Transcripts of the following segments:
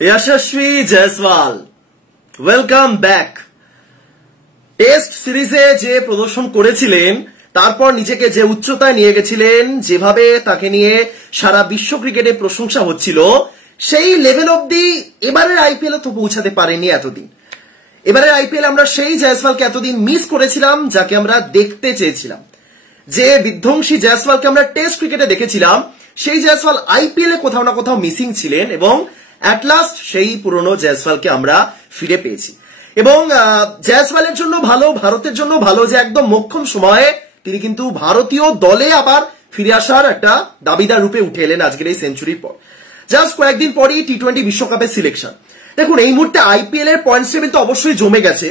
यशस्वी Jaiswal welcome back. Test সিরিজে যে প্রদর্শন করেছিলেন, তারপর নিজেকে যে উচ্চতায় নিয়ে গেছিলেন, যেভাবে তাকে নিয়ে সারা বিশ্ব ক্রিকেটে প্রশংসা হচ্ছিল, সেই লেভেল অবধি এবারের আইপিএল তো পৌঁছাতে পারেনি এতদিন। এবারের আইপিএল আমরা সেই জয়সওয়ালকে এতদিন মিস করেছিলাম, যাকে আমরা দেখতে চেয়েছিলাম। যে বিধ্বংসী জয়সওয়ালকে আমরা টেস্ট ক্রিকেটে দেখেছিলাম, সেই জয়সওয়াল আইপিএল এ কোথাও না কোথাও মিসিং ছিলেন এবং অ্যাট লাস্ট সেই পুরনো জয়সওয়ালকে আমরা ফিরে পেয়েছি। এবং জয়সওয়ালের জন্য ভালো, ভারতের জন্য ভালো যে একদম মোক্ষম সময়ে তিনি কিন্তু ভারতীয় দলে আবার ফিরে আসার একটা দাবিদার রূপে উঠে এলেন আজকের এই সেঞ্চুরির পর। জাস্ট কয়েকদিন পরই টি-20 বিশ্বকাপের সিলেকশন। দেখুন, এই মুহূর্তে আইপিএল এর পয়েন্টস টেবিল তো অবশ্যই জমে গেছে।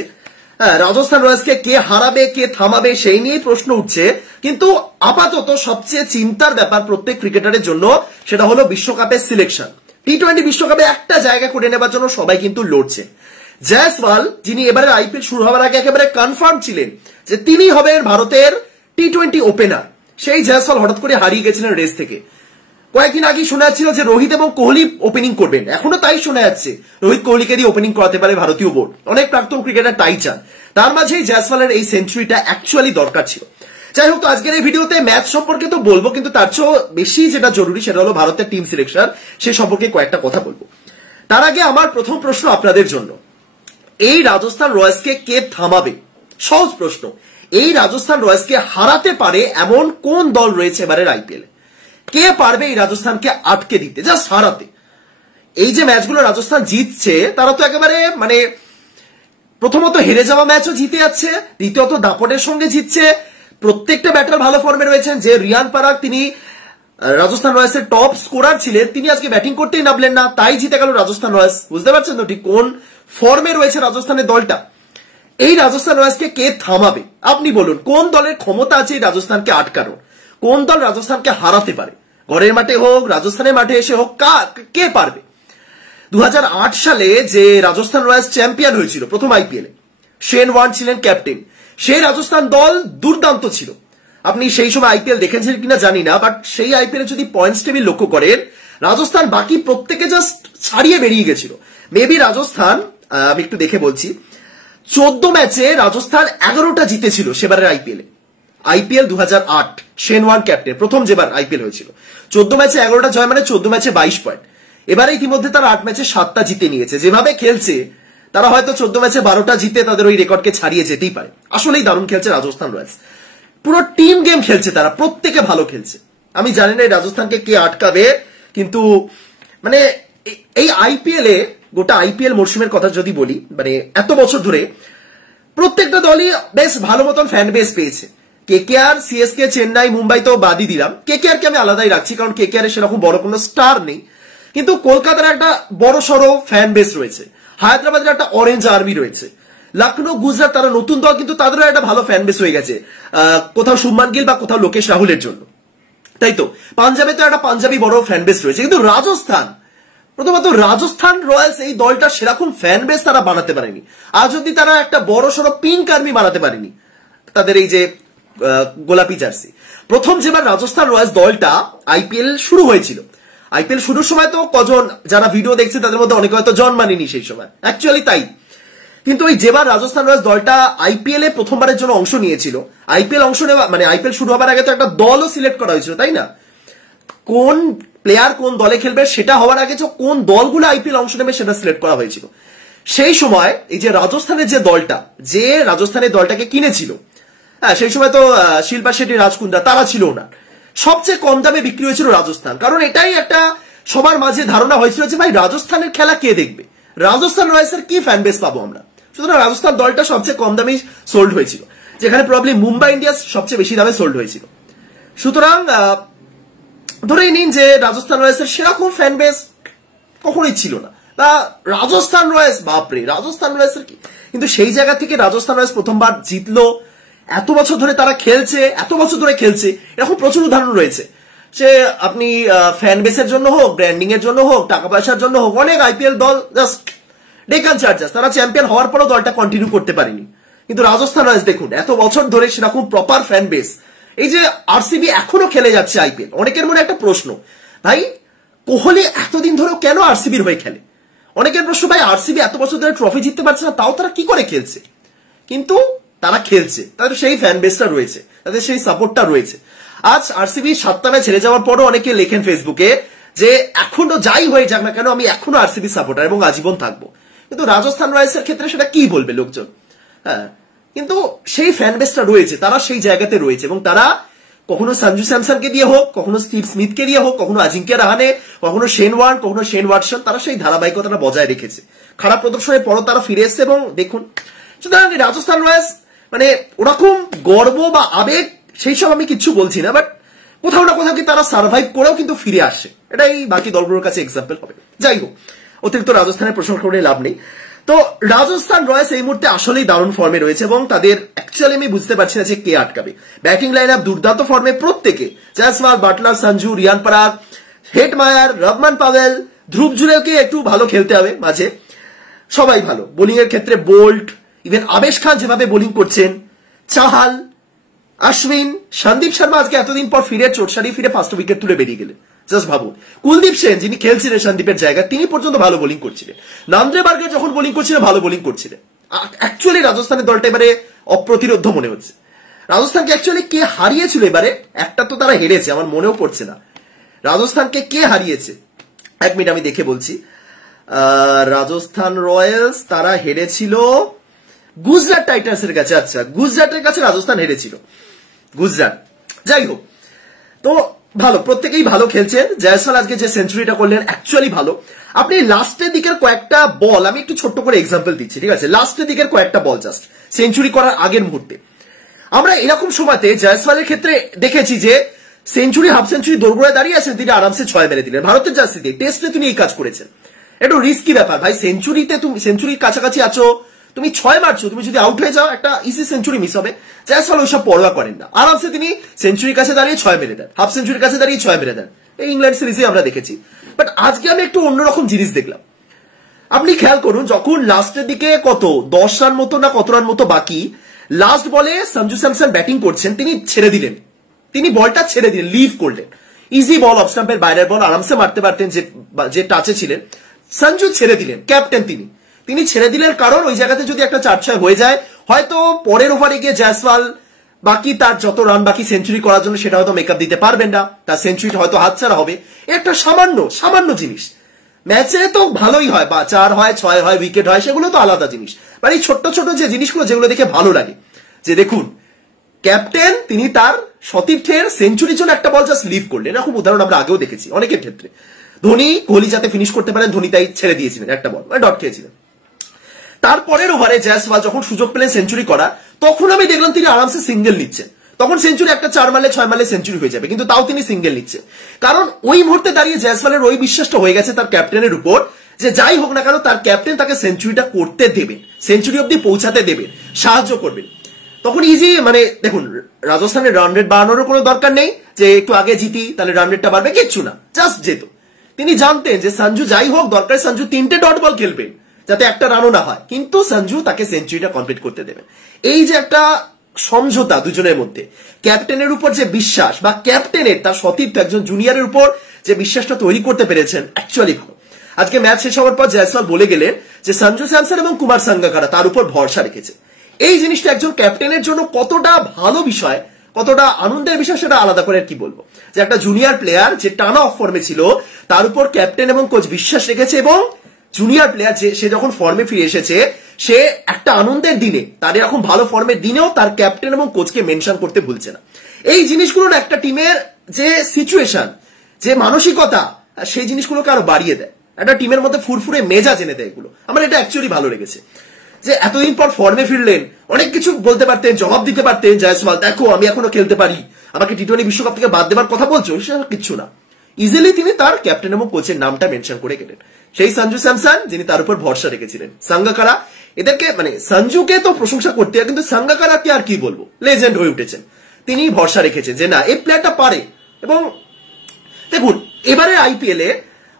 রাজস্থান রয়্যালসকে কে হারাবে, কে থামাবে, সেই নিয়েই প্রশ্ন উঠছে। কিন্তু আপাতত সবচেয়ে চিন্তার ব্যাপার প্রত্যেক ক্রিকেটারের জন্য, সেটা হলো বিশ্বকাপের সিলেকশন। টি-20 বিশ্বকাপে একটা জায়গা করে নেবার জন্য সবাই কিন্তু লড়ছে। জয়সওয়াল, যিনি এবারে আইপিএল শুরু হওয়ার আগে একেবারে কনফার্ম ছিলেন যে তিনি হবেন ভারতের টি-20 ওপেনার, সেই জয়সওয়াল হঠাৎ করে হারিয়ে গেছিলেন রেস থেকে। কয়েকদিন আগে শোনা যাচ্ছিল যে রোহিত এবং কোহলি ওপেনিং করবেন, এখনো তাই শোনা যাচ্ছে। রোহিত কোহলিকে দিয়ে ওপেনিং করাতে পারে ভারতীয় বোর্ড, অনেক প্রাক্তন ক্রিকেটার তাই চান। তার মাঝেই জয়সওয়ালের এই সেঞ্চুরিটা অ্যাকচুয়ালি দরকার ছিল। যাই হোক, তো আজকের এই ভিডিওতে ম্যাচ সম্পর্কে তো বলবো, কিন্তু তার চেয়েও বেশি যেটা জরুরি সেটা হলো ভারতের টিম সিলেকশন, সে সম্পর্কে কয়েকটা কথা বলবো। তার আগে আমার প্রথম প্রশ্ন আপনাদের জন্য, এই রাজস্থান রয়্যালসকে কে থামাবে? সহজ প্রশ্ন। এই রাজস্থান রয়্যালসকে হারাতে পারে এমন কোন দল রয়েছে এবারের আইপিএল? কে পারবে এই রাজস্থানকে আটকে দিতে, জাস্ট হারাতে? এই যে ম্যাচগুলো রাজস্থান জিতছে, তারা তো একেবারে প্রথমত হেরে যাওয়া ম্যাচও জিতে যাচ্ছে, দ্বিতীয়ত দাপটের সঙ্গে জিতছে। প্রত্যেকটা ব্যাটার ভালো ফর্মে রয়েছেন। যে রিয়ান পারাগ, তিনি রাজস্থান রয়্যালসের টপ স্কোরার ছিলেন, তিনি আজকে ব্যাটিং করতেই নামলেন না, তাই জিতে গেল রাজস্থান রয়্যালস। বুঝতে পারছেন তো ঠিক কোন ফর্মে রয়েছে রাজস্থানের দলটা? এই রাজস্থান রয়্যালসকে কে থামাবে? আপনি বলুন, কোন দলের ক্ষমতা আছে এই রাজস্থানকে আটকানোর? কোন দল রাজস্থানকে হারাতে পারে? ঘরের মাঠে হোক, রাজস্থানের মাঠে এসে হোক, কে পারবে? 2008 সালে যে রাজস্থান রয়্যালস চ্যাম্পিয়ন হয়েছিল প্রথম আইপিএলে, শেন ওয়ার্ন ছিলেন ক্যাপ্টেন। সেই রাজস্থান দল দুর্দান্ত ছিল। আপনি সেই সময় আইপিএল দেখেছেন কিনা জানি না, বাট সেই আইপিএল যদি পয়েন্টস টেবিল লক্ষ্য করেন, রাজস্থান বাকি প্রত্যেকে জাস্ট ছাড়িয়ে বেরিয়ে গেছিল। মেবি রাজস্থান, আমি একটু দেখে বলছি, 14 ম্যাচে রাজস্থান 11টা জিতেছিল সেবারের আইপিএলে। আইপিএল 2008, শেন ওয়ার্ন ক্যাপ্টেন, প্রথম যেবার আইপিএল হয়েছিল। 14 ম্যাচে 11টা জয়, মানে 14 ম্যাচে 22 পয়েন্ট। এবারে ইতিমধ্যে তারা 8 ম্যাচে 7টা জিতে নিয়েছে। যেভাবে খেলছে, তারা হয়তো 14 ম্যাচে 12টা জিতে তাদের ওই রেকর্ডকে ছাড়িয়ে যেতেই পারে। আসলেই দারুণ খেলছে রাজস্থান রয়্যালস। পুরো টিম গেম খেলছে তারা, প্রত্যেকে ভালো খেলছে। আমি জানি না এই রাজস্থানকে কে আটকাবে, কিন্তু এই আইপিএল এ, গোটা আইপিএল মরশুমের কথা যদি বলি, এত বছর ধরে প্রত্যেকটা দলই বেশ ভালো মতন ফ্যান বেস পেয়েছে। কেকেআর, সিএসকে, চেন্নাই, মুম্বাই তো বাদই দিলাম, কেকেআর কে আমি আলাদাই রাখছি, কারণ কেকেআর এর সেরকম বড় কোনো স্টার নেই। কিন্তু কলকাতার একটা বড় সড়ো ফ্যান বেস রয়েছে, হায়দ্রাবাদের একটা অরেঞ্জ আর্মি রয়েছে, লখনৌ, গুজরাট, তারা নতুন দল, কিন্তু তাদেরও একটা ভালো ফ্যান বেস হয়ে গেছে, কোথাও শুভমান গিল বা কোথাও লোকেশ রাহুলের জন্য, তাই তো। পাঞ্জাবে তো একটা পাঞ্জাবি বড় ফ্যান বেস রয়েছে। কিন্তু রাজস্থান, প্রথমত রাজস্থান রয়্যালস এই দলটা সেরকম ফ্যান বেস তারা বানাতে পারেনি। আর যদি তারা একটা বড় সড়ো পিঙ্ক আর্মি বানাতে পারেনি, তাদের এই যে গোলাপি জার্সি। প্রথম যেবার রাজস্থান রয়্যালস দলটা আইপিএল শুরু হয়েছিল, আইপিএল শুরুর সময় তো কজন যারা ভিডিও দেখছে তাদের মধ্যে অনেকে হয়তো জন্মাননি সেই সময়, অ্যাকচুয়ালি তাই। কিন্তু ওই যেবার রাজস্থান রয়্যালস দলটা আইপিএল এ প্রথমবারের জন্য অংশ নিয়েছিল, আইপিএল অংশ নেওয়া আইপিএল শুরু হবার আগে তো একটা দলও সিলেক্ট করা হয়েছিল, তাই না? কোন প্লেয়ার কোন দলে খেলবে সেটা হওয়ার আগে কোন দলগুলো আইপিএল অংশ নেবে সেটা সিলেক্ট করা হয়েছিল। সেই সময় এই যে রাজস্থানের যে দলটা, যে রাজস্থানের দলটাকে কিনেছিল, সেই সময় তো শিল্পা শেট্টি, রাজকুন্দা, তারা ছিল না। সবচেয়ে কম দামে বিক্রি হয়েছিল রাজস্থান, কারণ এটাই একটা সবার মাঝে ধারণা হয়েছিল যে ভাই রাজস্থানের খেলা কে দেখবে, রাজস্থান রয়্যালসের কি ফ্যান বেস পাবো আমরা। সুতরাং রাজস্থান দলটা সবচেয়ে কম দামে সোল্ড হয়েছিল, যেখানে প্রবলি মুম্বাই ইন্ডিয়ান্স সবচেয়ে বেশি দামে সোল্ড হয়েছিল। সুতরাং ধরেই নিন যে রাজস্থান রয়্যালসের সেরকম ফ্যান বেস কখনোই ছিল না। তা রাজস্থান রয়্যালস, বাপরে রাজস্থান রয়্যালসের কি। কিন্তু সেই জায়গা থেকে রাজস্থান রয়্যালস প্রথমবার জিতলো। এত বছর ধরে তারা খেলছে, এত বছর ধরে খেলছে, এরকম প্রচুর উদাহরণ রয়েছে। সে আপনি ফ্যান বেসের জন্য হোক, ব্র্যান্ডিং এর জন্য হোক, টাকা পয়সার জন্য হোক, অনেক আইপিএল দল জাস্ট ডেকান চার্জার্স, তারা চ্যাম্পিয়ন হওয়ার পরও দলটা কন্টিনিউ করতে পারেনি। কিন্তু রাজস্থান রয়্যালস দেখুন, এত বছর ধরে সেরকম প্রপার ফ্যান বেস। এই যে আরসিবি এখনো খেলে যাচ্ছে আইপিএল, অনেকের মনে একটা প্রশ্ন, ভাই কোহলি এতদিন ধরেও কেন আরসিবির হয়ে খেলে? অনেকের প্রশ্ন, ভাই আরসিবি এত বছর ধরে ট্রফি জিততে পারছে না, তাও তারা কি করে খেলছে? কিন্তু তারা খেলছে, তাদের সেই ফ্যান বেসটা রয়েছে, তাদের সেই সাপোর্টটা রয়েছে। আজ আরসিবি 7টা ম্যাচ হেরে যাওয়ার পরও অনেকে লেখেন ফেসবুকে যে এখনো যাই হয়ে যাক না কেন আমি এখনো আরসিবি সাপোর্টার এবং আজীবন থাকবো। কিন্তু রাজস্থান রয়্যালসের ক্ষেত্রে সেটা কি বলবে লোকজন? হ্যাঁ, কিন্তু সেই ফ্যান বেসটা রয়েছে, তারা সেই জায়গাতে রয়েছে এবং তারা কখনো সঞ্জু স্যামসনকে দিয়ে হোক, কখনো স্টিভ স্মিথকে দিয়ে হোক, কখনো আজিঙ্ক্য রাহানে, কখনো শেন ওয়ার্ন, কখনো শেন ওয়াটসন, তারা সেই ধারাবাহিকতাটা বজায় রেখেছে। খারাপ প্রদর্শনের পরও তারা ফিরে এসছে এবং দেখুন, সুতরাং রাজস্থান রয়্যালস মানে ওরকম গর্ব বা আবেগ সেই সব আমি কিচ্ছু বলছি না, বাট কোথাও না কোথাও কি তারা সার্ভাইভ করেও কিন্তু ফিরে আসে, এটাই বাকি দলগুলোর কাছে এক্সাম্পল হবে। যাই হোক, অতিরিক্ত রাজস্থানের প্রশংসা করে লাভ নেই। তো রাজস্থান রয়্যালস এই মুহূর্তে আসলেই দারুণ ফর্মে রয়েছে এবং তাদের অ্যাকচুয়ালি আমি বুঝতে পারছি না যে কে আটকাবে। ব্যাটিং লাইন আপ দুর্দান্ত ফর্মে প্রত্যেকে, জয়সওয়াল, বাটলার, সঞ্জু, রিয়ান পরাগ, হেটমায়ার, রবমান পাভেল, ধ্রুব জুরেলকে একটু ভালো খেলতে হবে মাঝে, সবাই ভালো। বোলিং এর ক্ষেত্রে বোল্ট, ইভেন আবেশ খান যেভাবে বোলিং করছেন, চাহাল, অশ্বিন, সন্দীপ শর্মা আজকে এতদিন পর ফিরে চোটসারি ফিরে 5টা উইকেট তুলে বেরিয়ে গেলেন, জাস্ট ভাবুন। কুলদীপ সেন যিনি খেলছিলেন সন্দীপের জায়গা, তিনি পর্যন্ত ভালো বোলিং করছিলেন। নান্দ্রে বার্গে যখন বোলিং করছিলেন ভালো বোলিং করছিলেন। অ্যাকচুয়ালি রাজস্থানের দলটা এবারে অপ্রতিরোধ্য মনে হচ্ছে। রাজস্থানকে অ্যাকচুয়ালি কে হারিয়েছিল এবারে? একটা তো তারা হেরেছে, আমার মনেও পড়ছে না রাজস্থানকে কে হারিয়েছে। 1 মিনিট আমি দেখে বলছি। রাজস্থান রয়্যালস তারা হেরেছিল গুজরাট টাইটান্সের কাছে। আচ্ছা, গুজরাটের কাছে রাজস্থান হেরেছিল, গুজরাট। যাই হোক, তো ভালো, প্রত্যেকেই ভালো খেলছেন। জয়সওয়াল আজকে যে সেঞ্চুরিটা করলেন অ্যাকচুয়ালি ভালো। আপনি লাস্টের দিকের কয়েকটা বল, আমি একটু ছোট্ট করে এক্সাম্পল দিচ্ছি, ঠিক আছে? লাস্টের দিকের কয়েকটা বল জাস্ট সেঞ্চুরি করার আগের মুহূর্তে আমরা এরকম সময়তে জয়সওয়ালের ক্ষেত্রে দেখেছি যে সেঞ্চুরি, হাফ সেঞ্চুরি দোরগোড়ায় দাঁড়িয়ে আছেন, তিনি আরামসে 6 মেরে দিলেন। ভারতের জার্সিতে টেস্টে তিনি এই কাজ করেছেন। একটু রিস্কি ব্যাপার ভাই, সেঞ্চুরিতে তুমি সেঞ্চুরির কাছাকাছি আছো, তুমি 6 মারছো, তুমি যদি আউট হয়ে যাও একটা ইজি সেঞ্চুরি মিস হবে। জয়সওয়াল ওইসব পরোয়া করেন না, আরামসে তিনি সেঞ্চুরির কাছে দাঁড়িয়ে 6 মেরে দেন, হাফ সেঞ্চুরির কাছে দাঁড়িয়ে 6 মেরে দেন। এই ইংল্যান্ড সিরিজে আমরা দেখেছি। বাট আজকে আমি একটু অন্যরকম জিনিস দেখলাম। আপনি খেয়াল করুন, যখন লাস্টের দিকে কত 10 রান মতো না কত রান মতো বাকি, লাস্ট বলে সঞ্জু স্যামসন ব্যাটিং করছেন, তিনি ছেড়ে দিলেন, তিনি বলটা ছেড়ে দিলেন, লিভ করলেন। ইজি বল, অফ স্টাম্পের বাইরের বল, আরামসে মারতে পারতেন যে টাচে ছিলেন। সঞ্জু ছেড়ে দিলেন, ক্যাপ্টেন তিনি ছেড়ে দিলেন, কারণ ওই জায়গাতে যদি একটা 4-6 হয়ে যায়, হয়তো পরের ওভারে গিয়ে জয়সওয়াল বাকি তার যত রান বাকি সেঞ্চুরি করার জন্য সেটা হয়তো মেকআপ দিতে পারবেন না, তার সেঞ্চুরিটা হয়তো হাতছাড়া হবে। একটা সামান্য জিনিস ম্যাচে তো ভালোই হয়, বা 4 হয়, 6 হয়, উইকেট হয়, সেগুলো তো আলাদা জিনিস। মানে এই ছোট্ট ছোট যে জিনিসগুলো, যেগুলো দেখে ভালো লাগে, যে দেখুন ক্যাপ্টেন তিনি তার সতীর্থের সেঞ্চুরির জন্য একটা বল জাস্ট লিভ করলেন। এরকম উদাহরণ আমরা আগেও দেখেছি অনেকের ক্ষেত্রে। ধোনি, কোহলি যাতে ফিনিশ করতে পারেন, ধোনি তাই ছেড়ে দিয়েছিলেন একটা বল, মানে ডট খেয়েছিলেন। তারপরের ওভারে জয়সওয়াল যখন সুযোগ পেলেন সেঞ্চুরি করা, তখন আমি দেখলাম তিনি আরামসে সিঙ্গেল নিচ্ছেন। তখন সেঞ্চুরি একটা 4 মারলে 6 মারলে সেঞ্চুরি হয়ে যাবে, কিন্তু তাও তিনি সিঙ্গেল নিচ্ছেন, কারণ ওই মুহূর্তে দাঁড়িয়ে জয়সওয়ালের ওই বিশ্বাসটা হয়ে গেছে তার ক্যাপ্টেনের উপর, যে যাই হোক না কেন তার ক্যাপ্টেন তাকে সেঞ্চুরিটা করতে দেবেন, সেঞ্চুরি অব্দি পৌঁছাতে দেবেন, সাহায্য করবেন। তখন ইজি, মানে দেখুন রাজস্থানের রান রেট বাড়ানোরও কোনো দরকার নেই যে একটু আগে জিতি তাহলে রান রেটটা বাড়বে, কিচ্ছু না, জাস্ট যেত। তিনি জানতেন যে সঞ্জু যাই হোক দরকার, সঞ্জু 3টে ডট বল খেলবেন যাতে একটা রানও না হয়, কিন্তু সঞ্জু তাকে সেঞ্চুরিটা কমপ্লিট করতে দেবেন। এই যে একটা সমঝোতা দুজনের মধ্যে, ক্যাপ্টেনের উপর যে বিশ্বাস, বা ক্যাপ্টেনের তার সতীর্থ একজন জুনিয়রের উপর যে বিশ্বাসটা তৈরি করতে পেরেছেন, অ্যাকচুয়ালি ভালো। আজকে ম্যাচ শেষ হওয়ার পর জয়সওয়াল বলে গেলেন যে সঞ্জু স্যামসন এবং কুমার সাঙ্গাকারা তার উপর ভরসা রেখেছে। এই জিনিসটা একজন ক্যাপ্টেনের জন্য কতটা ভালো বিষয়, কতটা আনন্দের বিষয়, সেটা আলাদা করে কি বলবো। যে একটা জুনিয়র প্লেয়ার যে টানা অফ ফর্মে ছিল, তার উপর ক্যাপ্টেন এবং কোচ বিশ্বাস রেখেছে, এবং জুনিয়র প্লেয়ার যে সে যখন ফর্মে ফিরে এসেছে, সে একটা আনন্দের দিনে, তার এরকম ভালো ফর্মের দিনেও তার ক্যাপ্টেন এবং কোচকে মেনশন করতে ভুলছে না। এই জিনিসগুলো না একটা টিমের যে সিচুয়েশন, যে মানসিকতা, সেই জিনিসগুলোকে আরো বাড়িয়ে দেয়, একটা টিমের মধ্যে ফুরফুরে মেজাজ এনে দেয়। এগুলো আমার এটা অ্যাকচুয়ালি ভালো লেগেছে, যে এতদিন পর ফর্মে ফিরলেন, অনেক কিছু বলতে পারতেন, জবাব দিতে পারতেন জয়সওয়াল, দেখো আমি এখনো খেলতে পারি, আমাকে টি20 বিশ্বকাপ থেকে বাদ দেবার কথা বলছো, সেটা কিচ্ছু না। ইজিলি তিনি তার ক্যাপ্টেন এবং কোচের নামটা মেনশন করে গেলেন, সেই সঞ্জু স্যামসন যিনি তার উপর ভরসা রেখেছিলেন। সাঙ্গাকারা, এদেরকে মানে সঞ্জুকে তো প্রশংসা করতে হয়, কিন্তু সাঙ্গাকারাকে আর কি বলবো, লেজেন্ড হয়ে উঠেছেন। তিনি ভরসা রেখেছেন যে না, এই প্লেয়ারটা পারে। এবং দেখুন এবারে আইপিএল এ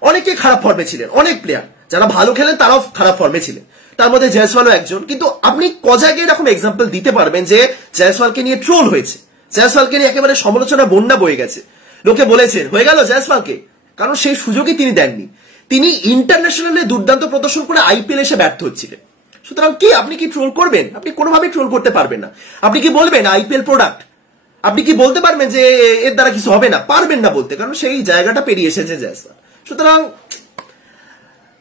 অনেকে খারাপ ফর্মে ছিলেন, অনেক প্লেয়ার যারা ভালো খেলেন তারাও খারাপ ফর্মে ছিলেন, তার মধ্যে জয়সওয়ালও একজন। কিন্তু আপনি কজাগে এরকম এক্সাম্পল দিতে পারবেন যে জয়সওয়ালকে নিয়ে ট্রোল হয়েছে, জয়সওয়ালকে নিয়ে একেবারে সমালোচনা বন্যা বয়ে গেছে, লোকে বলেছেন হয়ে গেল জয়সওয়ালকে, কারণ সেই সুযোগই তিনি দেননি। তিনি ইন্টারন্যাশনালে দুর্দান্ত প্রদর্শন করে আইপিএল এসে ব্যর্থ হচ্ছিলেন। সুতরাং কি আপনি কি ট্রোল করবেন? আপনি কোনোভাবেই ট্রোল করতে পারবেন না। আপনি কি বলবেন আইপিএল প্রোডাক্ট? আপনি কি বলতে পারবেন যে এর দ্বারা কিছু হবে না? পারবেন না বলতে, কারণ সেই জায়গাটা পেরিয়ে এসেছে জয়সওয়াল। সুতরাং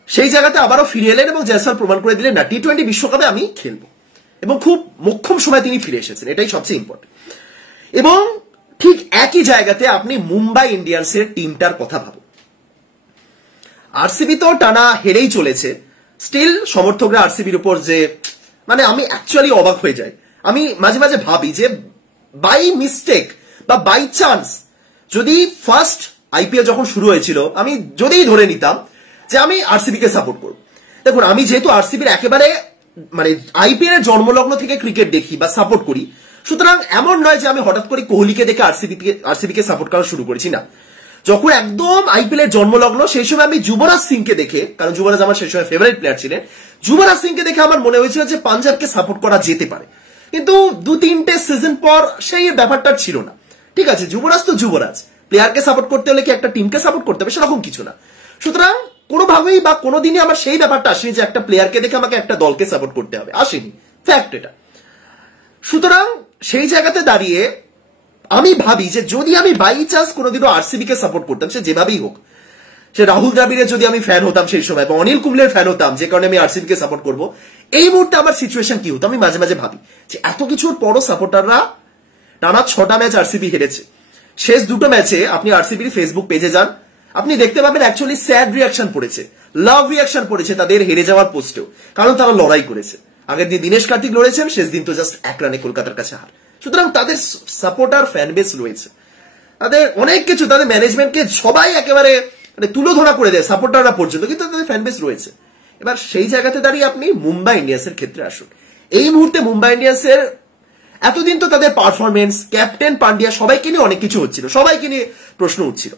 সেই জায়গাতে আবারও ফিরে এলেন এবং জয়সওয়াল প্রমাণ করে দিলেন না, টি-20 বিশ্বকাপে আমি খেলবো, এবং খুব মোক্ষম সময় তিনি ফিরে এসেছেন, এটাই সবচেয়ে ইম্পর্টেন্ট। এবং ঠিক একই জায়গাতে আপনি মুম্বাই ইন্ডিয়ান্সের টিমটার কথা ভাবুন। আরসিবি তো টানা হেরেই চলেছে, স্টিল সমর্থকরা আরসিবির উপর যে মানে আমি অ্যাকচুয়ালি অবাক হয়ে যাই। আমি মাঝে মাঝে ভাবি যে বাই মিস্টেক বা বাই চান্স যদি ফার্স্ট আইপিএল যখন শুরু হয়েছিল আমি যদি ধরে নিতাম যে আমি আরসিবি কে সাপোর্ট করব, দেখুন আমি যেহেতু আরসিবির একেবারে মানে আইপিএল এর জন্মলগ্ন থেকে ক্রিকেট দেখি বা সাপোর্ট করি, সুতরাং এমন নয় যে আমি হঠাৎ করে কোহলিকে দেখে আরসিবি কে সাপোর্ট করা শুরু করেছি, না। যখন একদম আইপিএল এর জন্মলগ্ন সেই সময় আমি যুবরাজ সিংকে দেখে, কারণ যুবরাজ আমার সেই সময় ফেভারিট প্লেয়ার ছিলেন, যুবরাজ সিংকে দেখে আমার মনে হয়েছিল যে পাঞ্জাবকে সাপোর্ট করা যেতে পারে। কিন্তু 2-3টে সিজন পর সেই ব্যাপারটা ছিল না। ঠিক আছে, যুবরাজ তো যুবরাজ, প্লেয়ারকে সাপোর্ট করতে হলে কি একটা টিমকে সাপোর্ট করতে হবে সেরকম কিছু না। সুতরাং কোনোভাবেই বা কোনোদিনই আমার সেই ব্যাপারটা আসেনি যে একটা প্লেয়ারকে দেখে আমাকে একটা দলকে সাপোর্ট করতে হবে, আসেনি, ফ্যাক্ট এটা। সুতরাং সেই জায়গাতে দাঁড়িয়ে আমি ভাবি যে যদি আমি বাই চান্স কোনোদিনও আরসিবি কে সাপোর্ট করতাম, সে যেভাবেই হোক, সে রাহুল দ্রাবিড়ের যদি আমি ফ্যান হতাম সেই সময় বা অনিল কুম্বলের ফ্যান হতাম যে কারণে আমি আরসিবি কে সাপোর্ট করবো, এই মুহূর্তে আমার সিচুয়েশন কি হতো আমি মাঝে মাঝে ভাবি যে এত কিছুর পরও সাপোর্টাররা টানা 6টা ম্যাচ আরসিবি হেরেছে। শেষ 2টো ম্যাচে আপনি আরসিবির ফেসবুক পেজে যান, আপনি দেখতে পাবেন অ্যাকচুয়ালি স্যাড রিয়াকশন পড়েছে, লাভ রিয়াকশন পড়েছে তাদের হেরে যাওয়ার পোস্টেও, কারণ তারা লড়াই করেছে। আগের দিন দীনেশ কার্তিক লড়েছেন, শেষ দিন তো জাস্ট 1 রানে কলকাতার কাছে হার। সুতরাং তাদের সাপোর্টার ফ্যান বেস রয়েছে, তাদের অনেক কিছু, তাদের ম্যানেজমেন্টকে সবাই একেবারে তুলো ধরা করে দেয় সাপোর্টাররা পর্যন্ত, কিন্তু তাদের ফ্যান বেস রয়েছে। এবার সেই জায়গাতে দাঁড়িয়ে আপনি মুম্বাই ইন্ডিয়ান্সের ক্ষেত্রে আসুন। এই মুহূর্তে মুম্বাই ইন্ডিয়ান্সের এতদিন তো তাদের পারফরমেন্স, ক্যাপ্টেন পান্ডিয়া, সবাইকে নিয়ে অনেক কিছু হচ্ছিল, সবাইকে নিয়ে প্রশ্ন উঠছিল।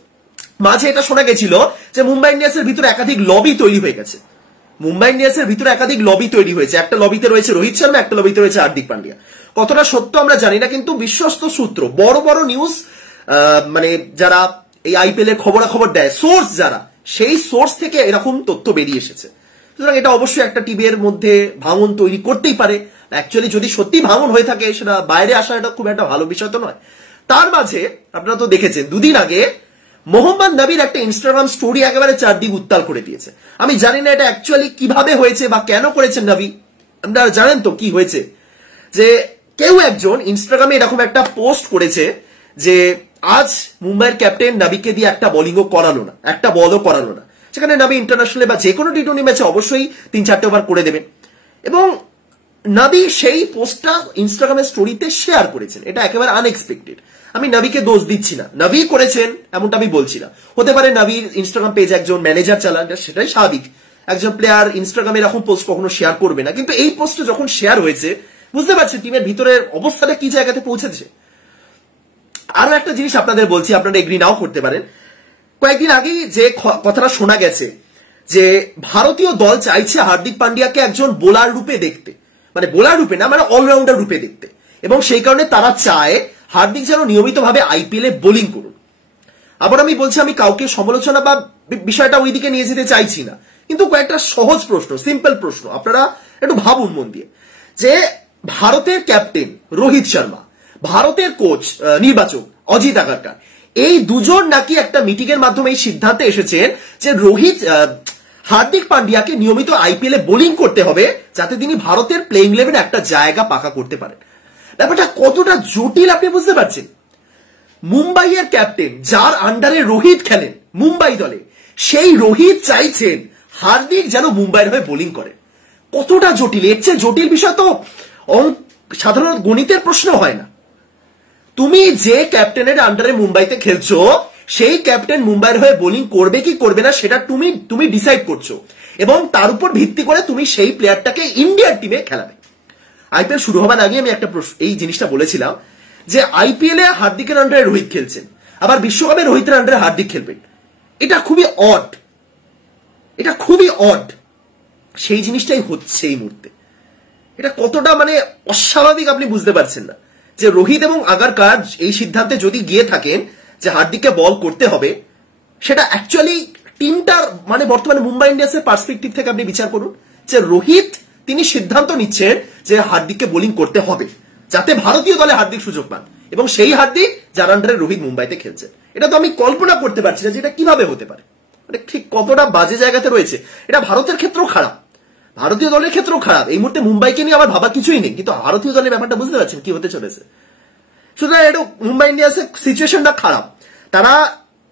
মাঝে এটা শোনা গেছিল যে মুম্বাই ইন্ডিয়ান্সের ভিতরে একাধিক লবি তৈরি হয়ে গেছে। মুম্বাই ইন্ডিয়ান্সের ভিতরে একাধিক লবি তৈরি হয়েছে, একটা লবিতে রয়েছে রোহিত শর্মা, একটা লবিতে রয়েছে হার্দিক পান্ডিয়া। কতটা সত্য আমরা জানি না, কিন্তু বিশ্বস্ত সূত্র, বড় বড় নিউজ মানে যারা এই আইপিএল এর খবরাখবর দেয়, সোর্স যারা, সেই সোর্স থেকে এরকম তথ্য বেরিয়ে এসেছে। সুতরাং এটা অবশ্যই একটা টিমের মধ্যে ভাঙন তৈরি করতেই পারে। অ্যাকচুয়ালি যদি সত্যি ভাঙন হয়ে থাকে সেটা বাইরে আসা এটা খুব একটা ভালো বিষয় তো নয়। তার মাঝে আপনারা তো দেখেছেন 2 দিন আগে মোহাম্মদ নবীর একটা ইনস্টাগ্রাম স্টোরি একেবারে চারদিক উত্তাল করে দিয়েছে। আমি জানি না এটা অ্যাকচুয়ালি কিভাবে হয়েছে বা কেন করেছেন নবী, আপনারা জানেন তো কি হয়েছে, যে কেউ একজন ইনস্টাগ্রামে এরকম একটা পোস্ট করেছে যে আজ মুম্বাইয়ের ক্যাপ্টেন নবীকে দিয়ে একটা বোলিংও করালো না, একটা বলও করালো না, সেখানে নবী ইন্টারন্যাশনালে বা যে কোনো টি-20 ম্যাচে অবশ্যই 3-4টে ওভার করে দেবেন। এবং নবী সেই পোস্টটা ইনস্টাগ্রামের স্টোরিতে শেয়ার করেছেন, এটা একেবারে আনএক্সপেক্টেড। আমি নবীকে দোষ দিচ্ছি না, নবী করেছেন এমনটা আমি বলছি না। হতে পারে নবীর ইনস্টাগ্রাম পেজ একজন ম্যানেজার চালান, সেটাই স্বাভাবিক, একজন প্লেয়ার ইনস্টাগ্রামে এরকম পোস্ট কখনো শেয়ার করবে না। কিন্তু এই পোস্টে যখন শেয়ার হয়েছে বুঝতে পারছি টিমের ভিতরের অবস্থাটা কি জায়গাতে পৌঁছেছে। আরো একটা জিনিস আপনাদের বলছি, আপনারা এগ্রি নাও করতে পারেন। কয়েকদিন আগেই যে কথাটা শোনা গেছে যে ভারতীয় দল চাইছে হার্দিক পান্ডিয়াকে একজন বোলার রূপে দেখতে, মানে বোলার রূপে না, মানে অলরাউন্ডার রূপে দেখতে, এবং সেই কারণে তারা চায় হার্দিক যেন নিয়মিতভাবে আইপিএল এ বোলিং করুন। আবার আমি বলছি, আমি কাউকে সমালোচনা বা বিষয়টা ওইদিকে নিয়ে যেতে চাইছি না, কিন্তু কয়েকটা সহজ প্রশ্ন, সিম্পল প্রশ্ন আপনারা একটু ভাবুন মন দিয়ে, যে ভারতের ক্যাপ্টেন রোহিত শর্মা, ভারতের কোচ নির্বাচক অজিত আগারকার, এই দুজন নাকি একটা মিটিং এর মাধ্যমে এই সিদ্ধান্তে এসেছেন যে হার্দিক পান্ডিয়াকে নিয়মিত আইপিএল এ বোলিং করতে হবে যাতে তিনি ভারতের প্লেইং ইলেভেনে একটা জায়গা পাকা করতে পারেন। ব্যাপারটা কতটা জটিল আপনি বুঝতে পারছেন। মুম্বাইয়ের ক্যাপ্টেন, যার আন্ডারে রোহিত খেলেন মুম্বাই দলে, সেই রোহিত চাইছেন হার্দিক যেন মুম্বাইয়ের হয়ে বোলিং করে। কতটা জটিল, এর চেয়ে জটিল বিষয় তো সাধারণত গণিতের প্রশ্ন হয় না। তুমি যে ক্যাপ্টেনের আন্ডারে মুম্বাইতে খেলছো, সেই ক্যাপ্টেন মুম্বাইয়ের হয়ে বোলিং করবে কি করবে না সেটা তুমি ডিসাইড করছো, এবং তার উপর ভিত্তি করে তুমি সেই প্লেয়ারটাকে ইন্ডিয়ার টিমে খেলাবে। আইপিএল শুরু হবার আগে আমি একটা এই জিনিসটা বলেছিলাম যে আইপিএল এ হার্দিকের আন্ডারে রোহিত খেলছেন, আবার বিশ্বকাপে রোহিতের আন্ডারে হার্দিক খেলবেন। এটা খুবই অড, এটা খুবই অড। সেই জিনিসটাই হচ্ছে এই মুহূর্তে। এটা কতটা মানে অস্বাভাবিক আপনি বুঝতে পারছেন না, যে রোহিত এবং আগারকার এই সিদ্ধান্তে যদি গিয়ে থাকেন যে হার্দিককে বল করতে হবে, সেটা অ্যাকচুয়ালি টিমটার মানে বর্তমানে মুম্বাই ইন্ডিয়ান্সের পার্সপেক্টিভ থেকে আপনি বিচার করুন যে রোহিত তিনি সিদ্ধান্ত নিচ্ছেন যে হার্দিককে বোলিং করতে হবে যাতে ভারতীয় দলে হার্দিক সুযোগ পান, এবং সেই হার্দিক যার আন্ডারে রোহিত মুম্বাইতে খেলছে। এটা তো আমি কল্পনা করতে পারছি না যে এটা কিভাবে হতে পারে, মানে ঠিক কতটা বাজে জায়গাতে রয়েছে। এটা ভারতের ক্ষেত্রেও খারাপ, ভারতীয় দলের ক্ষেত্রেও খারাপ। এই মুহূর্তে মুম্বাইকে নিয়ে আমার ভাবা কিছুই নেই, কিন্তু ভারতীয় দলের ব্যাপারটা বুঝতে পারছেন কি হতে চলেছে। সুতরাং এটা মুম্বাই ইন্ডিয়ান্সের সিচুয়েশনটা খারাপ। তারা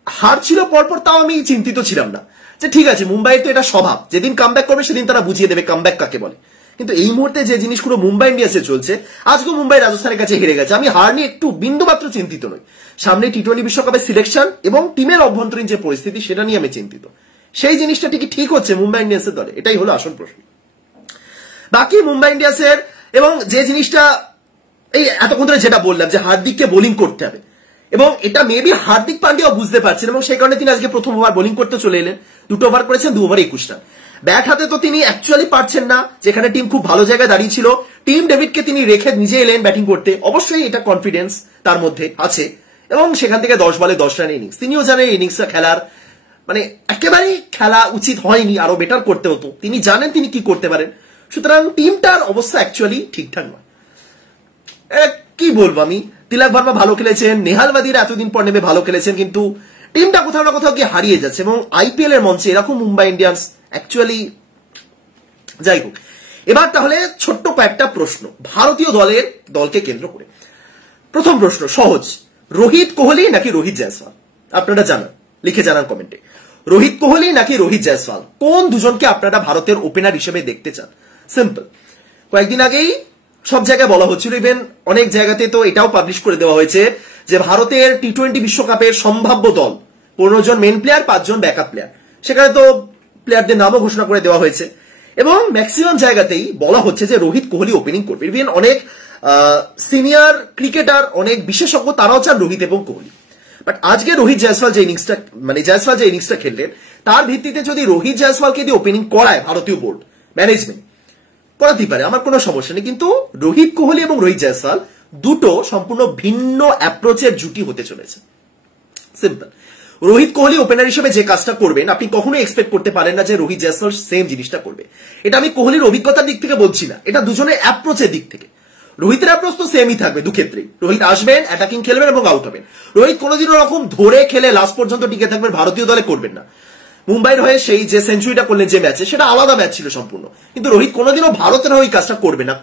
হারছিল পরপর, তাও আমি চিন্তিত ছিলাম না যে ঠিক আছে মুম্বাইয়ের তো এটা স্বভাব, যেদিন কামব্যাক করবে সেদিন তারা বুঝিয়ে দেবে কামব্যাক কাকে বলে। কিন্তু এই মুহূর্তে যে জিনিসগুলো মুম্বাই ইন্ডিয়ান্সে চলছে, আজকে মুম্বাই রাজস্থানের কাছে হেরে গেছে, আমি হার নিয়ে একটু বিন্দুমাত্র চিন্তিত নই। সামনে টি-20 বিশ্বকাপের সিলেকশন এবং টিমের অভ্যন্তরীণ যে পরিস্থিতি সেটা নিয়ে আমি চিন্তিত। সেই জিনিসটা ঠিক হচ্ছে মুম্বাই ইন্ডিয়ান্সের দলে, এটাই হলো আসল প্রশ্ন। বাকি মুম্বাই ইন্ডিয়ান্সের এবং যে জিনিসটা এই এতক্ষণ ধরে যেটা বললাম যে হার্দিককে বোলিং করতে হবে, এবং এটা মেবি হার্দিক পান্ডিয়াও বুঝতে পারছেন, এবং সেই কারণে তিনি আজকে প্রথম ওভার বোলিং করতে চলে এলেন। 2 ওভার করেছেন, 2 ওভার 21 রান। ব্যাট হাতে তো তিনি অ্যাকচুয়ালি পারছেন না, যেখানে টিম খুব ভালো জায়গায় দাঁড়িয়ে ছিল। টিম ডেভিডকে তিনি রেখে নিজে এলেন ব্যাটিং করতে, অবশ্যই এটা কনফিডেন্স তার মধ্যে আছে, এবং সেখান থেকে 10 বলে 10 রানের ইনিংস। তিনিও জানেন ইনিংসটা খেলার মানে একেবারেই খেলা উচিত হয়নি, আরো বেটার করতে হতো। তিনি জানেন তিনি কি করতে পারেন। সুতরাং টিমটার অবস্থা অ্যাকচুয়ালি ঠিকঠাক নয়। কি বলবো আমি, তিলক ভার্মা ভালো খেলেছেন, নেহাল ওয়াদিরা এতদিন পর নেমে ভালো খেলেছেন, কিন্তু টিমটা কোথাও না কোথাও গিয়ে হারিয়ে যাচ্ছে। এবং আইপিএল এর মঞ্চে এরকম মুম্বাই ইন্ডিয়ান্স অ্যাকচুয়ালি যাই হোক। এবার তাহলে ছোট্ট কয়েকটা প্রশ্ন ভারতীয় দলকে কেন্দ্র করে। প্রথম প্রশ্ন সহজ, রোহিত কোহলি নাকি রোহিত জয়সওয়াল? আপনারা জানান, লিখে জানান কমেন্টে। রোহিত কোহলি নাকি রোহিত জয়সওয়াল, কোন দুজনকে আপনারা ভারতের ওপেনার হিসেবে দেখতে চান? সিম্পল। কয়েকদিন আগেই সব জায়গায় বলা হচ্ছিল, ইভেন অনেক জায়গাতে তো এটাও পাবলিশ করে দেওয়া হয়েছে যে ভারতের টি-20 বিশ্বকাপের সম্ভাব্য দল 15 জন মেন প্লেয়ার, 5 জন ব্যাকআপ প্লেয়ার। সেখানে তো প্লেয়ারদের নামও ঘোষণা করে দেওয়া হয়েছে, এবং ম্যাক্সিমাম জায়গাতেই বলা হচ্ছে যে রোহিত কোহলি ওপেনিং করবে। ইভেন অনেক সিনিয়র ক্রিকেটার, অনেক বিশেষজ্ঞ তারাও চান রোহিত এবং কোহলি। বাট আজকে রোহিত জয়সওয়াল যে ইনিংসটা খেললেন, তার ভিত্তিতে যদি রোহিত জয়সওয়ালকে দিয়ে ওপেনিং করায় ভারতীয় বোর্ড ম্যানেজমেন্ট, করাতেই পারে, আমার কোনো সমস্যা নেই। কিন্তু রোহিত কোহলি এবং রোহিত জয়সওয়াল দুটো সম্পূর্ণ ভিন্ন অ্যাপ্রোচের জুটি হতে চলেছে। সিম্পল। রোহিত কোহলি ওপেনার হিসেবে যে কাজটা করবেন, আপনি কখনোই এক্সপেক্ট করতে পারেন না যে রোহিত জয়সওয়াল সেম জিনিসটা করবে। এটা আমি কোহলির অভিজ্ঞতার দিক থেকে বলছি না, এটা দুজনের অ্যাপ্রোচের দিক থেকে। রোহিতের অ্যাপ্রোচ তো সেমই থাকবে দু ক্ষেত্রেই। রোহিত আসবেন, অ্যাটাকিং খেলবেন এবং আউট হবেন। রোহিত কোনোদিনও রকম ধরে খেলে লাস্ট পর্যন্ত টিকে থাকবেন ভারতীয় দলে করবেন না। মুম্বাইয়ের হয়ে সেই যে সেঞ্চুরিটা করলেন যে ম্যাচে, সেটা আলাদা ম্যাচ ছিল সম্পূর্ণ, কিন্তু রোহিত কোনোদিনও ভারতের হয়ে কাজটা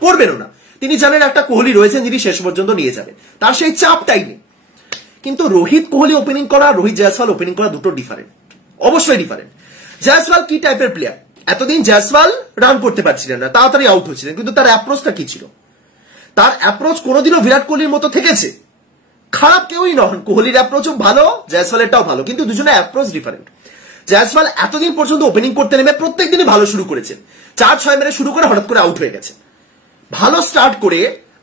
করবেনও না। তিনি জানেন একটা কোহলি রয়েছেন যিনি শেষ পর্যন্ত নিয়ে যাবেন, তার সেই চাপটাই নেই। কিন্তু রোহিত কোহলি ওপেনিং করা, রোহিত জয়সওয়াল ওপেনিং করা দুটো ডিফারেন্ট, অবশ্যই ডিফারেন্ট। জয়সওয়াল কি টাইপের প্লেয়ার? এতদিন জয়সওয়াল রান করতে পারছিলেন না, তাড়াতাড়ি আউট হচ্ছিলেন, কিন্তু তার অ্যাপ্রোচটা কি ছিল? তার অ্যাপ্রোচ কোনোদিনও বিরাট কোহলির মতো থেকেছে। খারাপ কেউই নন, কোহলির অ্যাপ্রোচও ভালো, জয়সওয়ালেরটাও ভালো, কিন্তু দুজনের অ্যাপ্রোচ ডিফারেন্ট। জয়সওয়াল এতদিন পর্যন্ত ওপেনিং করতে নেমে প্রত্যেক দিনই ভালো শুরু করেছেন, 4-6 মেরে শুরু করে হঠাৎ করে আউট হয়ে গেছেন। ভালো স্টার্ট করে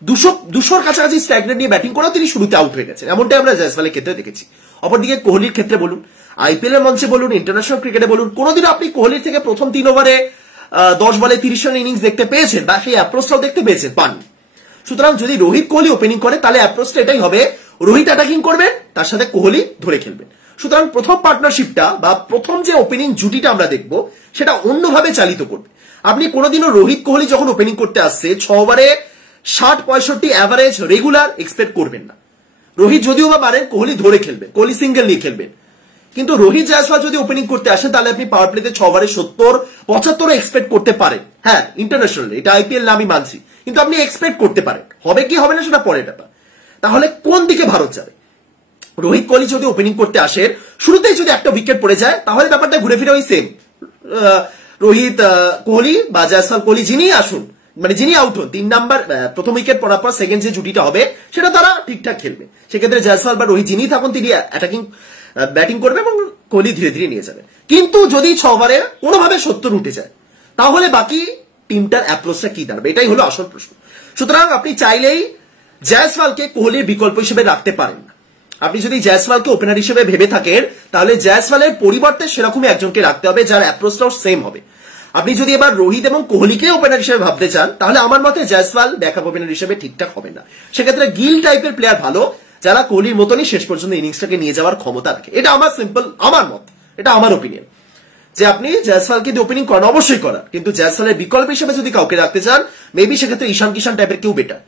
200-200-র কাছাকাছি স্ট্রাইক রেট নিয়ে ব্যাটিং করেও তিনি শুরুতে আউট হয়ে গেছেন, এমনটাই আমরা জয়সওয়ালের ক্ষেত্রে দেখেছি। অপরদিকে কোহলির ক্ষেত্রে বলুন, আইপিএল এর মঞ্চে বলুন, ইন্টারন্যাশনাল ক্রিকেটে বলুন, কোনোদিনও আপনি কোহলির থেকে প্রথম 3 ওভারে 10 বলে 30 রানের ইনিংস দেখতে পেয়েছেন, বা সেই অ্যাপ্রোচটাও দেখতে পেয়েছেন? পাননি। সুতরাং যদি রোহিত কোহলি ওপেনিং করে, তাহলে অ্যাপ্রোচটা এটাই হবে, রোহিত অ্যাটাকিং করবেন, তার সাথে কোহলি ধরে খেলবেন। সুতরাং প্রথম পার্টনারশিপটা বা প্রথম যে ওপেনিং জুটিটা আমরা দেখবো, সেটা অন্যভাবে চালিত করবে। আপনি কোনোদিনও রোহিত কোহলি যখন ওপেনিং করতে আসছে 6 ওভারে 60-65 অ্যাভারেজ রেগুলার এক্সপেক্ট করবেন না। রোহিত যদিও বা পারেন, কোহলি ধরে খেলবেন, কোহলি সিঙ্গেল নিয়ে খেলবেন। কিন্তু রোহিত জয়সওয়াল যদি ওপেনিং করতে আসেন, তাহলে আপনি পাওয়ার প্লেতে 6 ওভারে 70-75 এক্সপেক্ট করতে পারেন। হ্যাঁ, ইন্টারন্যাশনাল, এটা আইপিএল না আমি মানছি, কিন্তু আপনি এক্সপেক্ট করতে পারেন। হবে কি হবে না সেটা পরের ব্যাপার। তাহলে কোন দিকে ভারত যাবে? রোহিত কোহলি যদি ওপেনিং করতে আসেন, শুরুতেই যদি একটা উইকেট পড়ে যায়, তাহলে ব্যাপারটা ঘুরে ফিরে ওই সেম। রোহিত কোহলি বা জয়সওয়াল কোহলি যিনি আসুন, মানে যিনি আউট হন, 3 নাম্বার প্রথম উইকেট পড়ার পর সেকেন্ড যে জুটিটা হবে, সেটা তারা ঠিকঠাক খেলবে। সেক্ষেত্রে জয়সওয়াল বা রোহিত যিনি থাকুন, তিনি অ্যাটাকিং ব্যাটিং করবে এবং কোহলি ধীরে ধীরে নিয়ে যাবে। কিন্তু যদি 6 ওভারে কোনোভাবে 70 উঠে যায়, তাহলে বাকি টিমটার অ্যাপ্রোচটা কি দাঁড়াবে? এটাই হলো আসল প্রশ্ন। সুতরাং আপনি চাইলেই জয়সওয়ালকে কোহলির বিকল্প হিসেবে রাখতে পারেন না। আপনি যদি জয়সওয়ালকে ওপেনার হিসেবে ভেবে থাকেন, তাহলে জয়সওয়ালের পরিবর্তে সেরকমই একজনকে রাখতে হবে যার অ্যাপ্রোচটাও সেম হবে। আপনি যদি এবার রোহিত এবং কোহলিকে ওপেনার হিসেবে ভাবতে চান, তাহলে আমার মতে জয়সওয়াল ব্যাকআপ ওপেনার হিসেবে ঠিকঠাক হবে না। সেক্ষেত্রে গিল টাইপের প্লেয়ার ভালো, যারা কোহলির মতনই শেষ পর্যন্ত ইনিংসটাকে নিয়ে যাওয়ার ক্ষমতা রাখে। এটা আমার সিম্পল, আমার মত, এটা আমার ওপিনিয়ন। যে আপনি জয়সওয়ালকে দিয়ে ওপেনিং করেন, অবশ্যই করার, কিন্তু জয়সওয়ালের বিকল্প হিসেবে যদি কাউকে রাখতে চান মেবি সেক্ষেত্রে ঈশান কিষান টাইপের কেউ বেটার।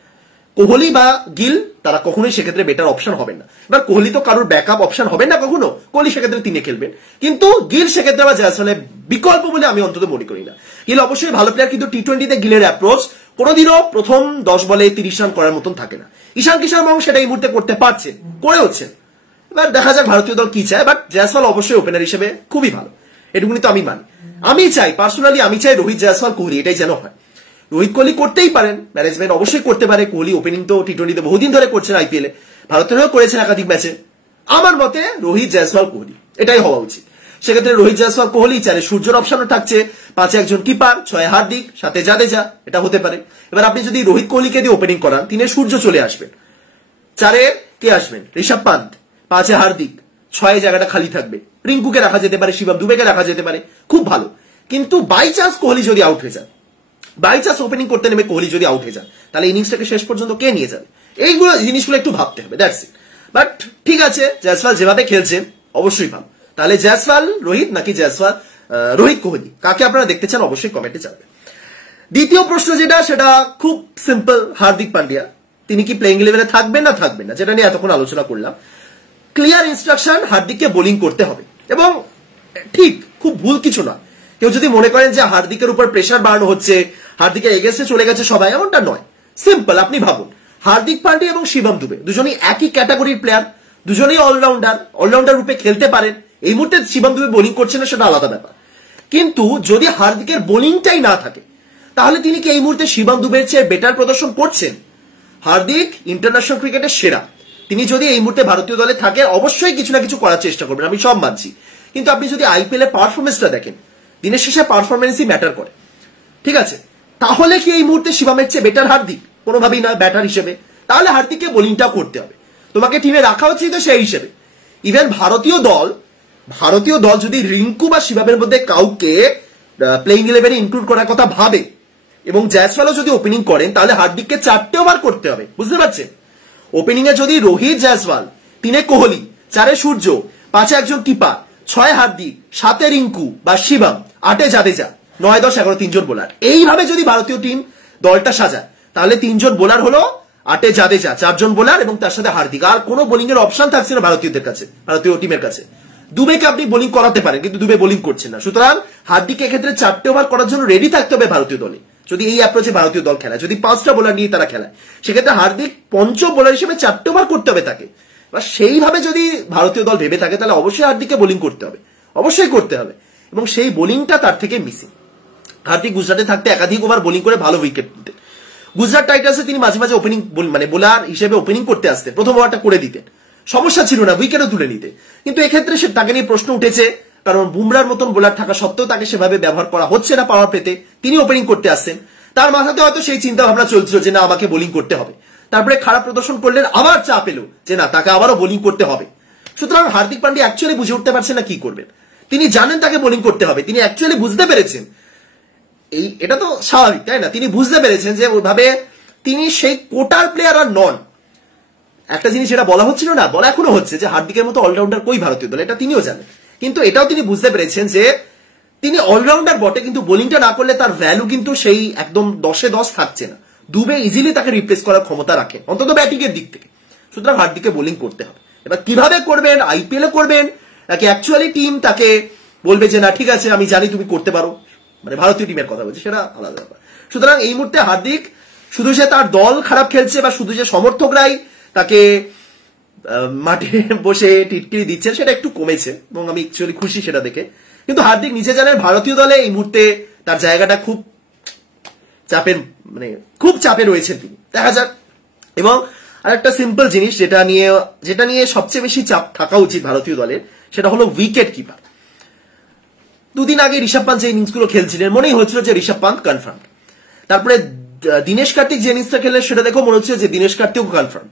কোহলি বা গিল তারা কখনোই সেক্ষেত্রে বেটার অপশন হবেন না। এবার কোহলি তো কারোর ব্যাকআপ অপশন হবেন না কখনো, কোহলি সেক্ষেত্রে তিনি খেলবেন, কিন্তু গিল সেক্ষেত্রে আবার জয়সওয়ালের বিকল্প বলে আমি অন্তত মনে করি না। গিল অবশ্যই ভালো প্লেয়ার, কিন্তু টি-20তে গিলের অ্যাপ্রোচ কোনোদিনও প্রথম 10 বলে 30 রান করার মতন থাকে না। ঈশান কিষান বাবু সেটা এই মুহূর্তে করতে পারছেন, করে হচ্ছেন। এবার দেখা যাক ভারতীয় দল কি চায়, বাট জয়সওয়াল অবশ্যই ওপেনার হিসেবে খুবই ভালো, এটুকুনি তো আমি মানি। আমি চাই পার্সোনালি, আমি চাই রোহিত, জয়সওয়াল, কোহলি, এটাই যেন হয়। রোহিত কোহলি করতেই পারেন, ম্যানেজমেন্ট অবশ্যই করতে পারে। কোহলি ওপেনিং তো টি-20তে বহুদিন ধরে করছেন, আইপিএলে ভারতের হয়েও করেছেন একাধিক ম্যাচে। আমার মতে রোহিত, জয়সওয়াল, কোহলি এটাই হওয়া উচিত। সেক্ষেত্রে রোহিত, জয়সওয়াল, কোহলি, 4 সূর্যর অপশনও থাকছে, 5 একজন কিপার, 6 হার্দিক, 7 জাদেজা, এটা হতে পারে। এবার আপনি যদি রোহিত কোহলিকে দিয়ে ওপেনিং করান, 3 সূর্য চলে আসবেন, 4 কে আসবেন, ঋষভ পান্ত, 5 হার্দিক, 6 জায়গাটা খালি থাকবে, রিঙ্কুকে রাখা যেতে পারে, শিবম দুবেকে রাখা যেতে পারে, খুব ভালো। কিন্তু বাই চান্স কোহলি যদি আউট হয়ে যায়, বাই চান্স ওপেনিং করতে নেমে কোহলি যদি আউট হয়ে যায়, তাহলে ইনিংসটাকে শেষ পর্যন্ত কে নিয়ে যাবে? এইগুলো জিনিসগুলো একটু ভাবতে হবে, দ্যাটস ইট। বাট ঠিক আছে, জয়সওয়াল যেভাবে খেলছেন অবশ্যই ভালো। তাহলে জয়সওয়াল রোহিত নাকি জয়সওয়াল রোহিত কোহলি, কাকে আপনারা দেখতে চান অবশ্যই কমেন্টে জানাবেন। দ্বিতীয় প্রশ্ন যেটা, সেটা খুব সিম্পল, হার্দিক পান্ডিয়া তিনি কি প্লেইং 11-এ থাকবেন না থাকবেন না, যেটা নিয়ে এতক্ষণ আলোচনা করলাম। ক্লিয়ার ইনস্ট্রাকশন, হার্দিককে বোলিং করতে হবে, এবং ঠিক খুব ভুল কিছু না। কেউ যদি মনে করেন যে হার্দিকের উপর প্রেসার বাড়ানো হচ্ছে, হার্দিকের এগেন্স্টে চলে গেছে সবাই, এমনটা নয়। সিম্পল, আপনি ভাবুন, হার্দিক পান্ডিয়া এবং শিবম দুবে দুজনেই একই ক্যাটাগরির প্লেয়ার, দুজনেই অলরাউন্ডার রূপে খেলতে পারেন। এই মুহূর্তে শিবম দুবে বোলিং করছে না, সেটা আলাদা ব্যাপার। কিন্তু যদি হার্দিকের বোলিংটাই না থাকে, তাহলে তিনি কি এই মুহূর্তে শিবম দুবের চেয়ে বেটার প্রদর্শন করছেন? হার্দিক ইন্টারন্যাশনাল ক্রিকেটের সেরা, তিনি যদি এই মুহূর্তে ভারতীয় দলে থাকে অবশ্যই কিছু না কিছু করার চেষ্টা করবেন, আমি সব মানছি। কিন্তু আপনি যদি আইপিএল এর পারফরমেন্সটা দেখেন, দিনের শেষে পারফরমেন্সই ম্যাটার করে, ঠিক আছে? তাহলে কি এই মুহূর্তে শিবমের চেয়ে বেটার হার্দিক? কোনোভাবেই নয় ব্যাটার হিসেবে। তাহলে হার্দিককে বোলিংটা করতে হবে, তোমাকে টিমে রাখা হচ্ছে তো সেই হিসেবে। ইভেন ভারতীয় দল যদি রিঙ্কু বা শিবমের মধ্যে কাউকে প্লেইং 11-এ ইনক্লুড করার কথা ভাবে, এবং জয়সওয়ালও যদি ওপেনিং করেন, তাহলে হার্দিককে 4টে ওভার করতে হবে, বুঝতে পারছেন? ওপেনিং এ যদি রোহিত, জয়সওয়াল, 3 কোহলি, 4 সূর্য, 5 একজন কিপার, 6 হার্দিক, 7 রিঙ্কু বা শিবম, 8 জাদেজা, 9, 10, 11 3 জন বোলার, এইভাবে যদি ভারতীয় টিম দলটা সাজায়, তাহলে 3 জন বোলার হলো, 8 জাদেজা, 4 জন বোলার, এবং তার সাথে হার্দিক। আর কোনো বোলিং এর অপশন থাকছে না ভারতীয়দের কাছে, ভারতীয় টিমের কাছে। দুবেকে আপনি বোলিং করাতে পারেন, কিন্তু দুবে বোলিং করছেন না। সুতরাং হার্দিক এক্ষেত্রে 4টে ওভার করার জন্য রেডি থাকতে হবে ভারতীয় দলে। যদি এই অ্যাপ্রোচে ভারতীয় দল খেলায়, যদি 5টা বোলার নিয়ে তারা খেলায়, সেক্ষেত্রে হার্দিক পঞ্চম বোলার হিসেবে 4টে ওভার করতে হবে তাকে। বা সেইভাবে যদি ভারতীয় দল ভেবে থাকে, তাহলে অবশ্যই হার্দিককে বোলিং করতে হবে, অবশ্যই করতে হবে। এবং সেই বোলিংটা তার থেকে মিসিং। হার্দিক গুজরাটে থাকতে একাধিক ওভার বোলিং করে ভালো উইকেট নিতেন। গুজরাট টাইটান্সে তিনি মাঝে মাঝে ওপেনিং বোলার হিসেবে ওপেনিং করতে আসতেন, প্রথম ওভারটা করে দিতেন, সমস্যা ছিল না, উইকেটও তুলে নিতে। কিন্তু এক্ষেত্রে তাকে নিয়ে প্রশ্ন উঠেছে, কারণ বুমরার মতন বোলার থাকা সত্ত্বেও তাকে সেভাবে ব্যবহার করা হচ্ছে না পাওয়ার প্লেতে, তিনি ওপেনিং করতে আসছেন। তার মাথাতে হয়তো সেই চিন্তা ভাবনা চলছিল যে না, আমাকে বোলিং করতে হবে। তারপরে খারাপ প্রদর্শন করলেন, আবার চাপ এলো যে না, তাকে আবারও বোলিং করতে হবে। সুতরাং হার্দিক পান্ডিয়া অ্যাকচুয়ালি বুঝে উঠতে পারছেন না কি করবেন। তিনি জানেন তাকে বোলিং করতে হবে, তিনি অ্যাকচুয়ালি বুঝতে পেরেছেন, এটা তো স্বাভাবিক তাই না, তিনি বুঝতে পেরেছেন যে ওইভাবে তিনি সেই কোটার প্লেয়ার আর নন। একটা জিনিস এটা বলা হচ্ছিল না, বলা এখনো হচ্ছে যে হার্দিকের মতো অলরাউন্ডার কই ভারতীয় দল, এটা তিনিও জানেন। কিন্তু এটাও তিনি বুঝতে পেরেছেন যে তিনি অলরাউন্ডার বটে, কিন্তু বোলিংটা না করলে তার ভ্যালু কিন্তু সেই একদম 10-এ 10 থাকছে না। দুবে ইজিলি তাকে রিপ্লেস করার ক্ষমতা রাখেন, অন্তত ব্যাটিং এর দিক থেকে। সুতরাং হার্দিককে বোলিং করতে হবে। এবার কিভাবে করবেন, আইপিএল এ করবেন নাকি অ্যাকচুয়ালি টিম তাকে বলবে যে না ঠিক আছে আমি জানি তুমি করতে পারো, মানে ভারতীয় টিমের কথা বলছি, সেটা আলাদা ব্যাপার। সুতরাং এই মুহূর্তে হার্দিক শুধু যে তার দল খারাপ খেলছে বা শুধু যে সমর্থকরাই তাকে মাঠে বসে টিটকিরি দিচ্ছেন, সেটা একটু কমেছে এবং আমি অ্যাকচুয়ালি খুশি সেটা দেখে। কিন্তু হার্দিক নিজে জানেন ভারতীয় দলে এই মুহূর্তে তার জায়গাটা খুব চাপে রয়েছেন তিনি, দেখা যাক। এবং আরেকটা সিম্পল জিনিস যেটা নিয়ে সবচেয়ে বেশি চাপ থাকা উচিত ভারতীয় দলের, সেটা হলো উইকেট কিপার। দুদিন আগে ঋষভ পান্ত যে ইনিংসগুলো খেলছিলেন, মনেই হচ্ছিল যে ঋষভ পান্ত কনফার্ম। তারপরে দীনেশ কার্তিক যে ইনিংসটা খেললেন, সেটা দেখো মনে হচ্ছে যে দীনেশ কার্তিকও কনফার্ম।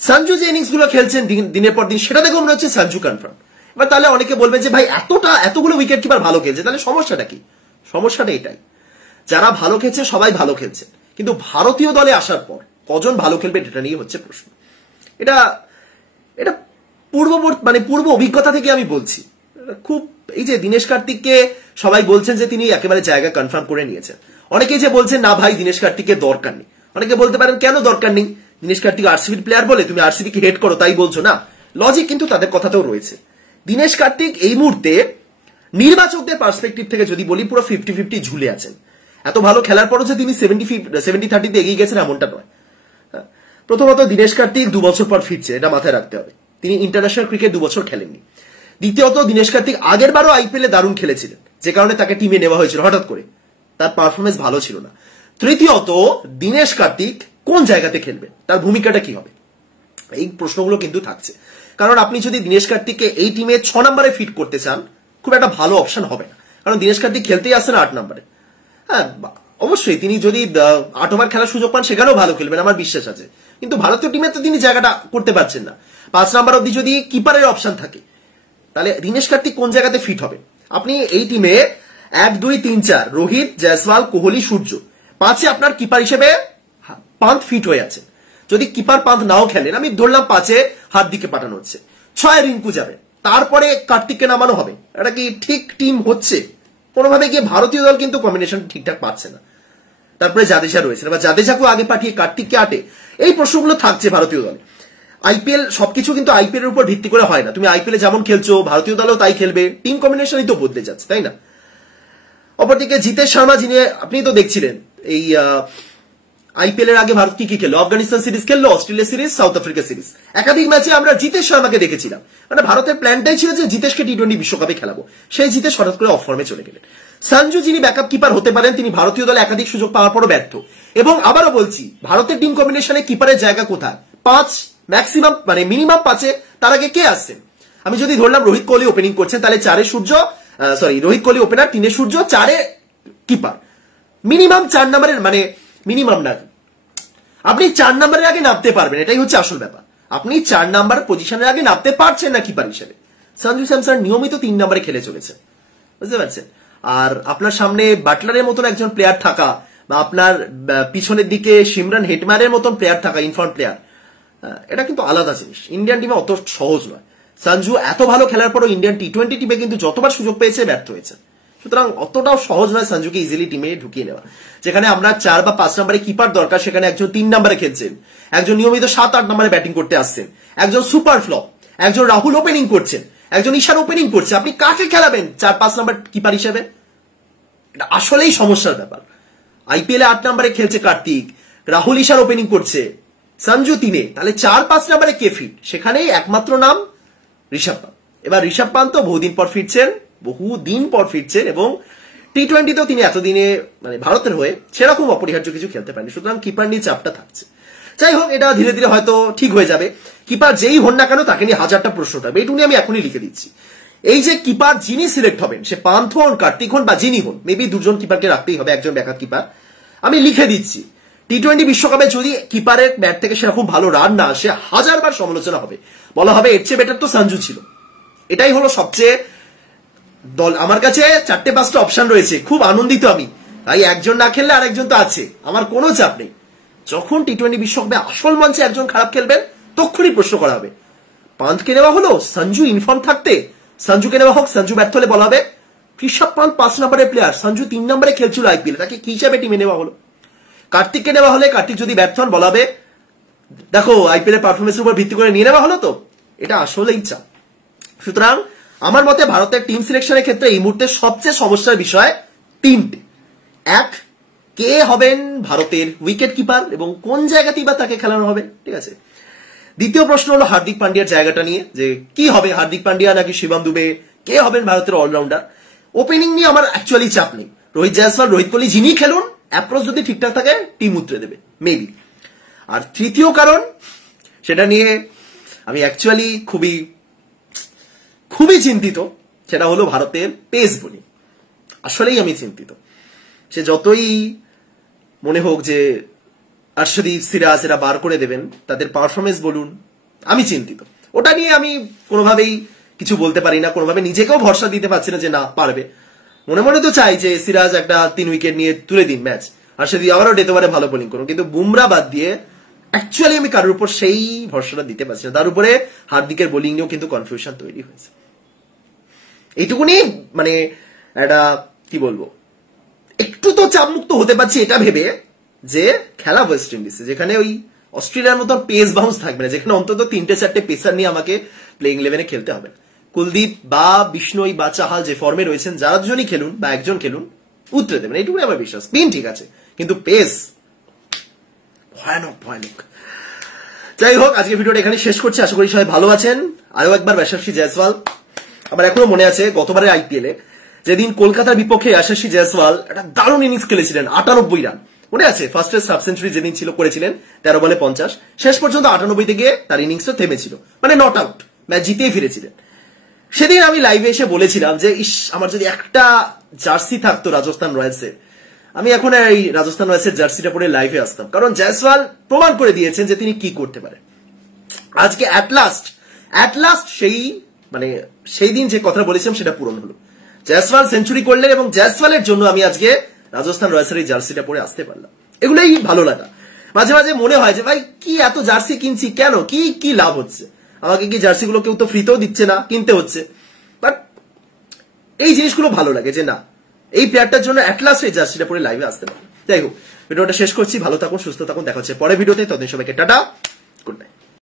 সঞ্জু যে ইনিংসগুলো খেলছেন দিনের পর দিন, সেটা দেখো মনে হচ্ছে সঞ্জু কনফার্ম। এবার তাহলে অনেকে বলবেন যে ভাই এতগুলো উইকেট কিপার ভালো খেলছে, তাহলে সমস্যাটা কি? সমস্যাটা এটাই, যারা ভালো খেলছে সবাই ভালো খেলছে, কিন্তু ভারতীয় দলে আসার পর কজন ভালো খেলবে এটা নিয়ে হচ্ছে প্রশ্ন। এটা পূর্ব অভিজ্ঞতা থেকে আমি বলছি। খুব এই যে দীনেশ কার্তিককে সবাই বলছেন যে তিনি একেবারে জায়গা কনফার্ম করে নিয়েছেন, অনেকেই যে বলছেন না ভাই দীনেশ কার্তিকের দরকার নেই। অনেকে বলতে পারেন কেন দরকার নেই, দীনেশ কার্তিক আরসিবির প্লেয়ার বলে তুমি আরসিবি কে হেড করো তাই বলছো না, লজিক কিন্তু তাদের কথাতেও রয়েছে। দীনেশ কার্তিক এই মুহূর্তে নির্বাচকদের পার্সপেক্টিভ থেকে যদি বলি পুরো 50-50 ঝুলে আছেন। এত ভালো খেলার পরও যে তিনি 70-30 এগিয়ে গেছেন এমনটা নয়। প্রথমত দীনেশ কার্তিক 2 বছর পর ফিরছে, এটা মাথায় রাখতে হবে, তিনি ইন্টারন্যাশনাল ক্রিকেট 2 বছর খেলেননি। দ্বিতীয়ত দীনেশ কার্তিক আগের বারও আইপিএলে দারুণ খেলেছিলেন, যে কারণে তাকে টিমে নেওয়া হয়েছিল হঠাৎ করে, তার পারফরমেন্স ভালো ছিল না। তৃতীয়ত দীনেশ কার্তিক কোন জায়গাতে খেলবে, তার ভূমিকাটা কি হবে, এই প্রশ্নগুলো কিন্তু থাকছে। কারণ আপনি যদি দীনেশ কার্তিককে এই টিমে 6 নম্বরে ফিট করতে চান খুব একটা ভালো অপশন হবে না, কারণ দীনেশ কার্তিক খেলতেই আসছেন 8 নম্বরে। হ্যাঁ অবশ্যই তিনি যদি 8 ওভার খেলার সুযোগ পান সেখানেও ভালো খেলবেন, আমার বিশ্বাস আছে, কিন্তু ভারতীয় টিমে তো তিনি জায়গাটা করতে পারছেন না। 5 নম্বর অব্দি যদি কিপারের অপশন থাকে তাহলে দীনেশ কার্তিক কোন জায়গাতে ফিট হবে। আপনি এই টিমে 1, 2, 3, 4 রোহিত, জয়সওয়াল, কোহলি, সূর্য, 5-এ আপনার কিপার হিসেবে পান্থ ফিট হয়ে আছে। যদি কিপার পান্থ নাও খেলেন, আমি ধরলাম 5-এ হার্দিককে পাঠানো হচ্ছে, 6-এ রিঙ্কু যাবে, তারপরে কার্তিককে নামানো হবে, এটা কি ঠিক টিম হচ্ছে? কোনোভাবে গিয়ে ভারতীয় দল কিন্তু কম্বিনেশন ঠিকঠাক পাচ্ছে না। তারপরে জাদেজা রয়েছে, বা জাদেজাকেও আগে পাঠিয়ে কার্তিককে আটে, এই প্রশ্নগুলো থাকছে ভারতীয় দলে। আইপিএল সবকিছু কিন্তু আইপিএল এর উপর ভিত্তি করে হয় না, তুমি আইপিএল যেমন খেলছো ভারতীয় দলও তাই খেলবে, টিম কম্বিনেশনই তো বদলে যাচ্ছে, তাই না? অপরদিকে জিতেশ শর্মা, যিনি আপনি তো দেখছিলেন এই আইপিএল এর আগে ভারত কি কি খেললো, আফগানিস্তান সিরিজ খেললো, Australia series, south Africa series, একাধিক ম্যাচে আমরা জিতেশ শর্মাকে দেখেছিলাম। মানে ভারতের প্ল্যানটাই ছিল যে জিতেশকে টি-20 বিশ্বকাপে খেলাবো, সেই জিতেশ হঠাৎ করে অফ ফর্মে চলে গেলেন। সঞ্জু যিনি ব্যাকআপ কিপার হতে পারেন, তিনি ভারতীয় দলে একাধিক সুযোগ পাওয়ার পরও ব্যর্থ। এবং আবারও বলছি, ভারতের টিম কম্বিনেশনে কিপারের জায়গা কোথায়? 5 ম্যাক্সিমাম, মানে মিনিমাম 5-এ, তার আগে কে আসছেন? আমি যদি ধরলাম রোহিত কোহলি ওপেনিং করছেন, তাহলে 4-এ সূর্য, রোহিত কোহলি ওপেনার, 3-এ সূর্য, 4-এ কিপার, মিনিমাম 4 নম্বরের, মানে মিনিমাম না, আপনি 4 নম্বরের আগে নামতে পারবেন, এটাই হচ্ছে আসল ব্যাপার। আপনি 4 নাম্বার পজিশনের আগে নামতে পারছেন না কিপার হিসেবে। সঞ্জু স্যামসন নিয়মিত 3 নম্বরে খেলে চলেছে, বুঝতে পারছেন? আর আপনার সামনে বাটলারের মতন একজন প্লেয়ার থাকা, বা আপনার পিছনের দিকে সিমরান হেটমারের মতন প্লেয়ার থাকা, ইনফর্ম প্লেয়ার, এটা কিন্তু আলাদা জিনিস, ইন্ডিয়ান টিমে অত সহজ নয়। সঞ্জু এত ভালো খেলার পরও ইন্ডিয়ান টি-20 টিমে কিন্তু যতবার সুযোগ পেয়েছে ব্যর্থ হয়েছে, সুতরাং অতটাও সহজ নয় সঞ্জুকে ইজিলি টিমে ঢুকিয়ে নেওয়া। যেখানে আমরা 4 বা 5 নম্বরে কিপার দরকার, সেখানে একজন 3 নম্বরে খেলছেন, একজন নিয়মিত 7-8 নম্বরে ব্যাটিং করতে আসছেন, একজন সুপার ফ্লপ, একজন রাহুল ওপেনিং করছেন, একজন ঈশান ওপেনিং করছে, আপনি কাকে খেলাবেন 4-5 নম্বর কিপার হিসেবে? এটা আসলেই সমস্যার ব্যাপার। আইপিএলে 8 নম্বরে খেলছে কার্তিক, রাহুল ঈশান ওপেনিং করছে, সঞ্জু 3-এ, তাহলে 4-5 নম্বরে কে ফিট? সেখানেই একমাত্র নাম ঋষভ পান্ত। এবার ঋষভ পান্ত বহুদিন পর ফিরছেন, এবং টি-20তেও তিনি এতদিনে মানে ভারতের হয়ে সেরকম অপরিহার্য কিছু খেলতে পারেনি, সুতরাং কিপার নিয়ে চাপটা থাকছে। যাই হোক, এটা ধীরে ধীরে হয়তো ঠিক হয়ে যাবে। কিপার যেই হন না কেন তাকে নিয়ে 1000টা প্রশ্ন থাকবে, এইটুকু আমি এখনই লিখে দিচ্ছি। এই যে কিপার যিনি সিলেক্ট হবেন, সে পান্থ হন, কার্তিক হন, বা যিনি হন, মেবি 2 জন কিপারকে রাখতেই হবে, একজন ব্যাকআপ কিপার। আমি লিখে দিচ্ছি, টি-20 বিশ্বকাপে যদি কিপারের ব্যাট থেকে সেরকম ভালো রান না আসে, 1000 বার সমালোচনা হবে, বলা হবে এর চেয়ে বেটার তো সঞ্জু ছিল। এটাই হলো সবচেয়ে দল। আমার কাছে 4-5টা অপশন রয়েছে, খুব আনন্দিত আমি, তাই একজন না খেললে আরেকজন তো আছে, আমার কোনো চাপ নেই। যখন টি-20 বিশ্বকাপে আসল মঞ্চে একজন খারাপ খেলবেন, তখনই প্রশ্ন করা হবে পান্থকে নেওয়া হলো, সঞ্জু ইনফর্ম থাকতে সঞ্জুকে নেওয়া হোক, সঞ্জু ব্যর্থ হলে বলা হবে ঋষভ পান্ত 5 নম্বরের প্লেয়ার, সঞ্জু 3 নম্বরে খেলছিল আইপিএল, তাকে কি হিসাবে টিমে নেওয়া হলো? কার্তিককে নেওয়া হলে কার্তিক যদি ব্যর্থ হন, বলা হবে দেখো আইপিএল এর পারফরমেন্সের উপর ভিত্তি করে নিয়ে নেওয়া হলো তো। এটা আসলেই চাপ। সুতরাং আমার মতে ভারতের টিম সিলেকশনের ক্ষেত্রে এই মুহূর্তে সবচেয়ে সমস্যার বিষয় 3টে। 1, কে হবেন ভারতের উইকেট কিপার এবং কোন জায়গাতেই বা তাকে খেলানো হবে, ঠিক আছে। দ্বিতীয় প্রশ্ন হলো হার্দিক পান্ডিয়ার জায়গাটা নিয়ে, যে কি হবে, হার্দিক পান্ডিয়া নাকি শিবম দুবে, কে হবেন ভারতের অলরাউন্ডার। ওপেনিং নিয়ে আমার অ্যাকচুয়ালি চাপ নেই, রোহিত জয়সওয়াল, রোহিত কোহলি যিনি খেলুন, অ্যাপ্রোচ যদি ঠিকঠাক থাকে টিম উতরে দেবে মেবি। আর তৃতীয় কারণ, সেটা নিয়ে আমি অ্যাকচুয়ালি খুবই চিন্তিত, সেটা হলো ভারতের পেস বোলিং। আসলেই আমি চিন্তিত। সে যতই মনে হোক যে আর্শদীপ, সিরাজ এরা বার করে দেবেন, তাদের পারফরমেন্স বলুন, আমি চিন্তিত। ওটা নিয়ে আমি কোনোভাবেই কিছু বলতে পারি না, কোনোভাবে নিজেকেও ভরসা দিতে পারছি না যে না পারবে। মনে মনে তো চাই যে সিরাজ একটা 3 উইকেট নিয়ে তুলে দিন ম্যাচ, আর্শদীপ আবারও ডেতে পারে ভালো বোলিং করুন, কিন্তু বুমরা বাদ দিয়ে অ্যাকচুয়ালি আমি কারোর উপর সেই ভরসাটা দিতে পারছি না। তার উপরে হার্দিকের বোলিং নিয়েও কিন্তু কনফিউশন তৈরি হয়েছে। এইটুকুনি মানে একটা কি বলবো, একটু তো চাপমুক্ত হতে পারছি এটা ভেবে যে খেলা ওয়েস্ট ইন্ডিজে, যেখানে ওই অস্ট্রেলিয়ার মতো পেস বাউন্স থাকবে না, যেখানে অন্তত 3-4টে পেসার নিয়ে আমাকে প্লেইং 11-এ খেলতে হবে। কুলদীপ বা বিষ্ণই বা চাহাল যে ফর্মে রয়েছেন, যারা দুজনই খেলুন বা একজন খেলুন, উতরে দেবেন, এইটুকুনি আমার বিশ্বাস। স্পিন ঠিক আছে, কিন্তু পেস ভয়ানক ভয়ানক। যাই হোক, আজকে ভিডিওটা এখানে শেষ করছি, আশা করি সবাই ভালো আছেন। আরো একবার যশস্বী জয়সওয়াল, আমার এখনো মনে আছে গতবারের আইপিএলে যেদিন কলকাতার বিপক্ষে যশস্বী জয়সওয়াল একটা দারুণ ইনিংস খেলেছিলেন, 98 রান, মনে আছে? ফার্স্ট হাফ সেঞ্চুরি যেদিন ছিল করেছিলেন 13 বলে 50, শেষ পর্যন্ত 98 গিয়ে তার ইনিংসটা থেমেছিল, মানে নট আউট, ম্যাচ জিতেই ফিরেছিলেন। সেদিন আমি লাইভে এসে বলেছিলাম যে ইস, আমার যদি একটা জার্সি থাকতো রাজস্থান রয়্যালসের, আমি এখন এই রাজস্থান রয়্যালসের জার্সিটা পরে লাইভে আসতাম, কারণ জয়সওয়াল প্রমাণ করে দিয়েছেন যে তিনি কি করতে পারেন। আজকে অ্যাট লাস্ট সেই দিন যে কথা বলেছিলাম সেটা পূরণ হলো। জয়সওয়াল সেঞ্চুরি করলেন এবং জয়সওয়ালের জন্য আমি আজকে রাজস্থান রয়্যালসের এই জার্সিটা পরে আসতে পারলাম। এগুলোই ভালো লাগা। মাঝে মাঝে মনে হয় যে ভাই কি এত জার্সি কিনছি কেন, কি লাভ হচ্ছে, আমাকে কি জার্সিগুলো কেউ তো ফ্রিতেও দিচ্ছে না, কিনতে হচ্ছে। বাট এই জিনিসগুলো ভালো লাগে যে না, এই প্লেয়ারটার জন্য অ্যাট লাস্ট এই জার্সিটা পরে লাইভে আসতে পারে। যাই হোক, ভিডিওটা শেষ করছি, ভালো থাকুন, সুস্থ থাকুন, দেখা হচ্ছে পরের ভিডিওতে, ততদিন সবাইকে টাটা।